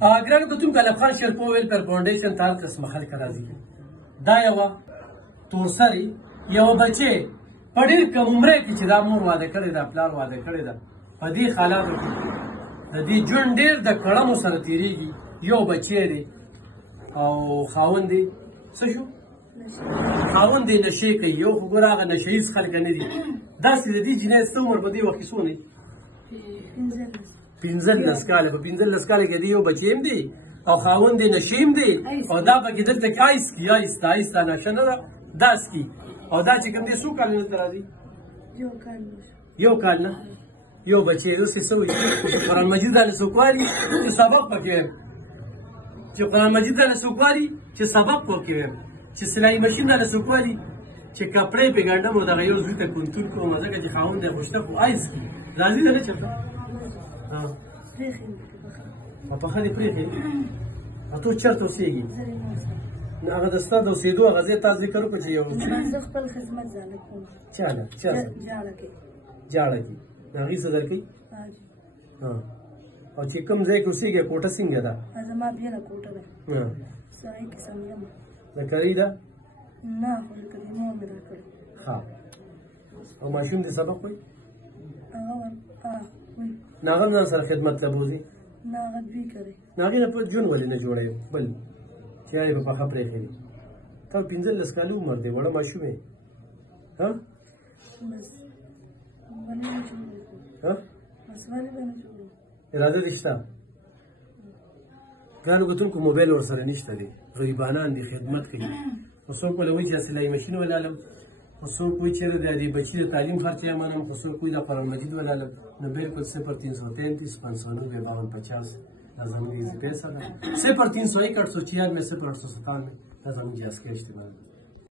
ګرانو کتونکو افغان شیرپور ویلفیر فاونډیشن ته هر قسمه خلک راځي. دا یوه تورسرې یوه بچې په ډېر کم عمره کې چې دا مور واده کړې ده پلار واده کړې ده په دې حالاتو کې د دې ژوند ډېر د کړمو سره تېرېږي. یو بچی دی او خاوند یې څه شو؟ خاوند یې نشې کوي. یو خو ګوره هغه نشه ییز خلک نه دي. داسې د دې جنایت څه عمر په دې وخت کې څونه 15 کاله. په 15 کاله کې یو بچی هم دی او خاوند یې نشې هم دی او دا پکې دلته کې آیسکي آیسته آیسته نشه نه ده دا سکي او دا چې کوم دی څو کال نه ته راځي؟ یو کال نه یو بچی اوس یې څه وایي چې قرآن مجید باندې څوک وایي چې سبق پکې وایم چې قرآن مجید باندې څوک وایي چې سبق پکې وایم چې سلایي ماشین باندې څوک وایي چې کپړې پې ګنډم او دغه یو زوی ته کنترول کوم ځکه چې خاوند یې خوشته خو آیسکي راځي ده نه چېرته پخه دې پرېښې ته چېرته اوسېږي؟ هغه د ستا د اوسېدو هغه ځای تا ذکر وکړه چې یو زه خپل خدمت ځاله کوم. چاله جاړه کې د هغې څه درکوي؟ او چې کوم ځای کې اوسېږي کوټه څنګه ده؟ زما بېله کوټه ده سړی کې سمجم د کرۍ ده؟ نه خو د کرۍ مور مې راکړې. ښه او ماشوم دې سبق وایي؟ هغه وایي نه هغه هم ځان سره خدمت ته بوځي؟ نه هغه دوی کوي. نه هغې نه په ژوند ولې نه جوړوي بل چې یار یې په پخه پرېښی وي. تا 15 کاله عمر دی وړه ماشوم یې ها اراده دې شته؟ ګرانو کتونکو موبایل ورسره نشته دی غریبانان دي خدمت کوي خو څوک وله وایي چې سلایي ماشین ولالم خو څوک وایي چېرې د دې بچي د تعلیم خرچه یې منم خو څوک وایي د قرآن مجید ولالم نو بالکل 0333 590 5250 دا زموږ ایزي پیسه ده 0301 804 0897 دا زموږ جاسکې اشتباه ده.